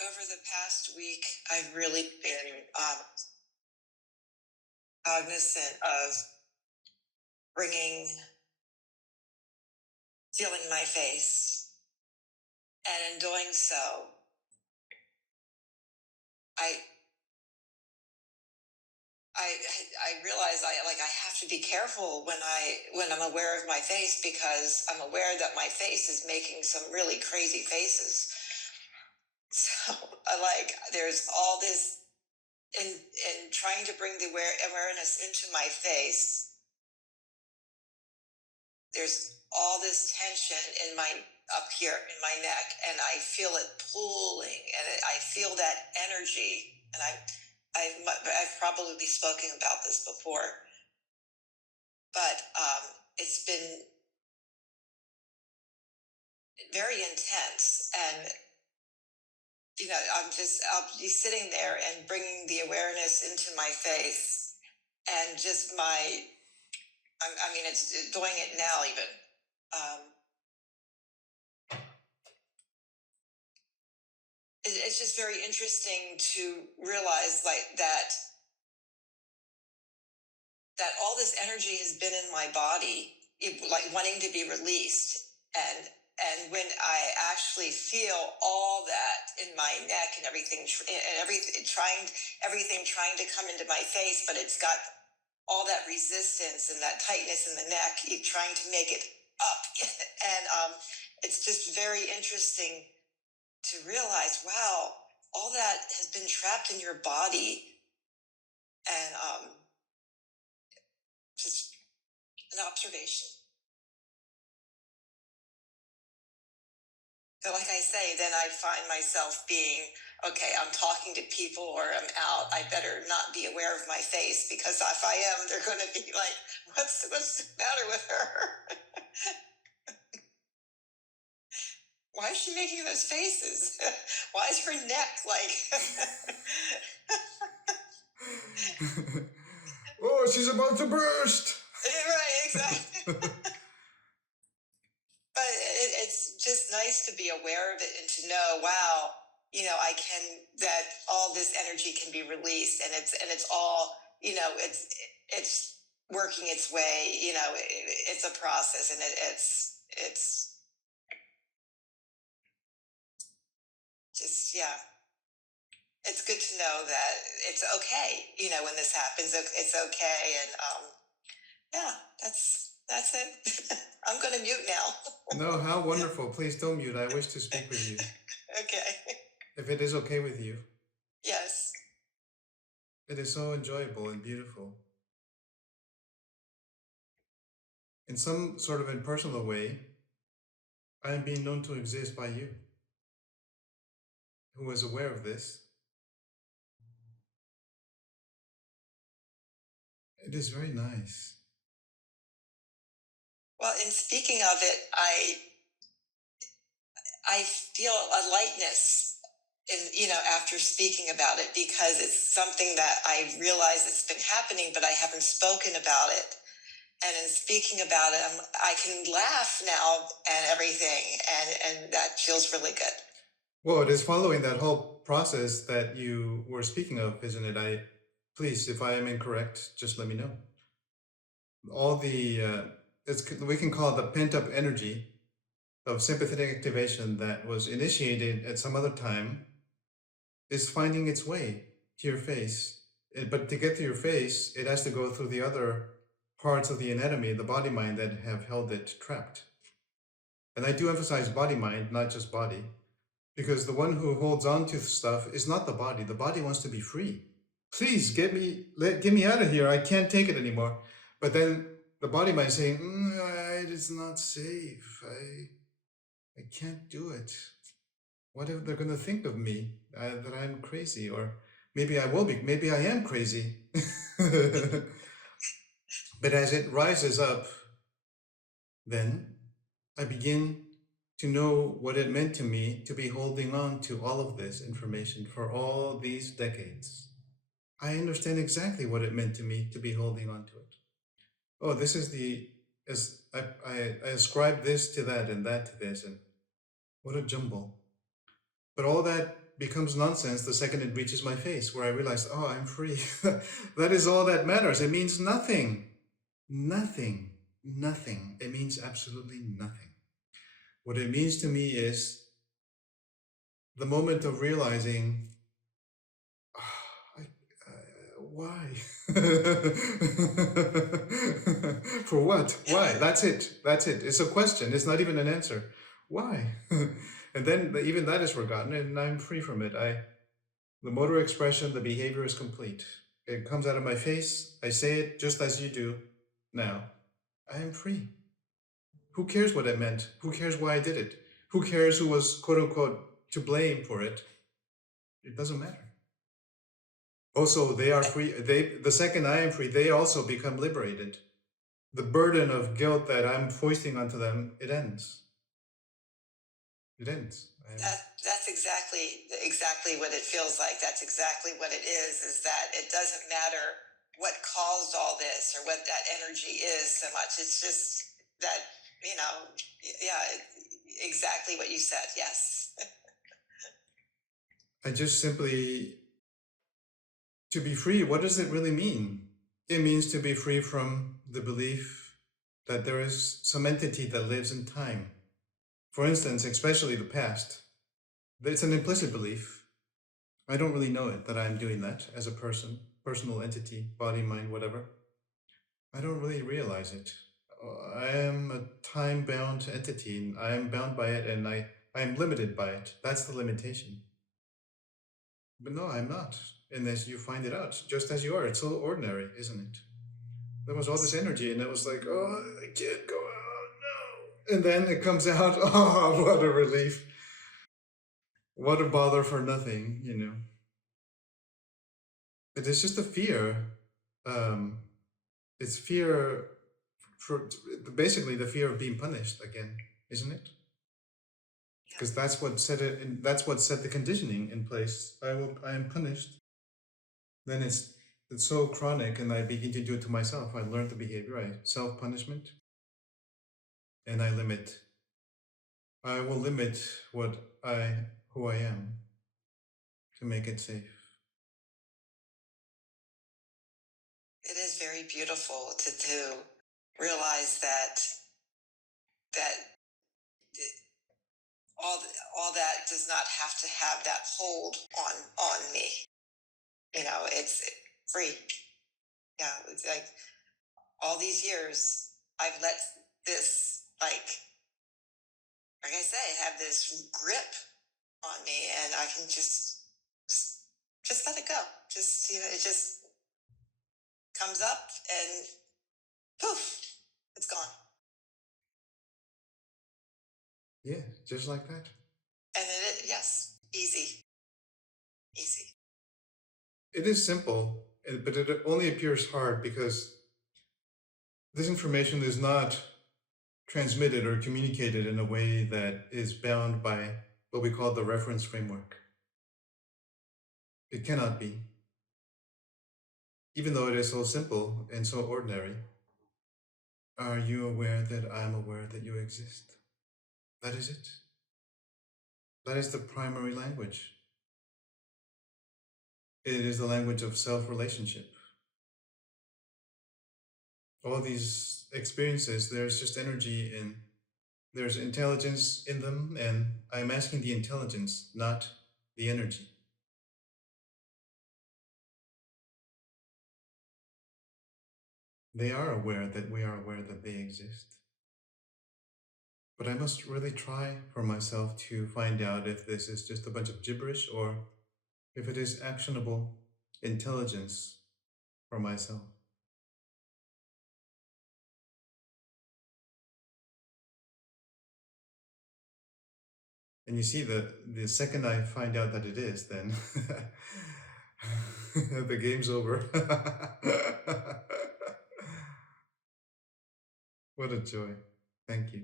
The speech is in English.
Over the past week, I've really been cognizant of bringing, feeling my face. And in doing so, I, I realize I have to be careful when I'm aware of my face, because I'm aware that my face is making some really crazy faces. So there's all this in trying to bring the awareness into my face. There's all this tension in my up here in my neck, and I feel it pulling, and I feel that energy. And I've probably spoken about this before, but it's been very intense. And I'll be sitting there and bringing the awareness into my face, and just I mean, it's doing it now even. It's just very interesting to realize that all this energy has been in my body, wanting to be released. And when I actually feel all that in my neck and everything trying to come into my face, but it's got all that resistance and that tightness in the neck, trying to make it up. And it's just very interesting to realize, wow, all that has been trapped in your body. And just an observation. So like I say, then I find myself being, okay, I'm talking to people or I'm out, I better not be aware of my face, because if I am, they're going to be like, what's the matter with her? Why is she making those faces? Why is her neck Oh, she's about to burst. Right, exactly. But it's just nice to be aware of it and to know, wow, that all this energy can be released, and it's all, it's working its way. It's a process, and it's just, yeah, it's good to know that it's okay. When this happens, it's okay. And yeah, that's it. I'm going to mute now. No, how wonderful. Please don't mute. I wish to speak with you. Okay. If it is okay with you. Yes. It is so enjoyable and beautiful. In some sort of impersonal way, I am being known to exist by you, who is aware of this. It is very nice. Well, in speaking of it, I feel a lightness after speaking about it, because it's something that I realize it's been happening, but I haven't spoken about it. And in speaking about it, I can laugh now and everything, and that feels really good. Well, it is following that whole process that you were speaking of, isn't it? Please, if I am incorrect, just let me know. All the, we can call it the pent-up energy of sympathetic activation that was initiated at some other time is finding its way to your face. But to get to your face, it has to go through the other parts of the anatomy, the body mind, that have held it trapped. And I do emphasize body mind, not just body, because the one who holds on to stuff is not the body. The body wants to be free. Please get me out of here. I can't take it anymore. But then the body mind saying, it is not safe. I can't do it. What if they're going to think of me, that I'm crazy? Or maybe I will be, maybe I am crazy. But as it rises up, then I begin to know what it meant to me to be holding on to all of this information for all these decades. I understand exactly what it meant to me to be holding on to it. Oh, this is as I ascribe this to that and that to this, and what a jumble. But all that becomes nonsense the second it reaches my face, where I realize, oh, I'm free. That is all that matters. It means nothing. Nothing. Nothing. It means absolutely nothing. What it means to me is the moment of realizing, "Ah, why? For what? Yeah. Why? That's it. That's it. It's a question. It's not even an answer. Why? And then even that is forgotten, and I'm free from it. The motor expression, the behavior is complete. It comes out of my face. I say it just as you do now. I am free. Who cares what it meant? Who cares why I did it? Who cares who was quote unquote to blame for it? It doesn't matter. Also, they are free. The second I am free, they also become liberated. The burden of guilt that I'm foisting onto them, it ends. It ends. That's exactly what it feels like. That's exactly what it is that it doesn't matter what caused all this or what that energy is so much. It's just that, yeah, exactly what you said. Yes. I just simply, to be free, what does it really mean? It means to be free from the belief that there is some entity that lives in time. For instance, especially the past. It's an implicit belief. I don't really know it, that I'm doing that as a person, personal entity, body, mind, whatever. I don't really realize it. I am a time-bound entity, and I am bound by it, and I am limited by it. That's the limitation. But no, I'm not. And as you find it out, just as you are, it's so ordinary, isn't it? There was all this energy, and it was like, oh, I can't go out, no. And then it comes out, oh, what a relief. What a bother for nothing, you know. It is just a fear. Um, it's fear for basically the fear of being punished again, isn't it? Because that's what set it. That's what set the conditioning in place. I am punished. Then it's so chronic, and I begin to do it to myself. I learn the behavior. I self punishment, and I limit. I will limit who I am to make it safe. It is very beautiful to realize that all that does not have to have that hold on me. It's free. Yeah, it's like all these years I've let this like I say, have this grip on me, and I can just let it go. Just it just comes up and poof, it's gone. Yeah, just like that. And yes, easy, easy. It is simple, but it only appears hard because this information is not transmitted or communicated in a way that is bound by what we call the reference framework. It cannot be. Even though it is so simple and so ordinary, are you aware that I'm aware that you exist? That is it. That is the primary language. It is the language of self-relationship. All these experiences, there's just energy and there's intelligence in them, and I'm asking the intelligence, not the energy. They are aware that we are aware that they exist. But I must really try for myself to find out if this is just a bunch of gibberish or if it is actionable intelligence for myself. And you see, the second I find out that it is, then the game's over. What a joy. Thank you.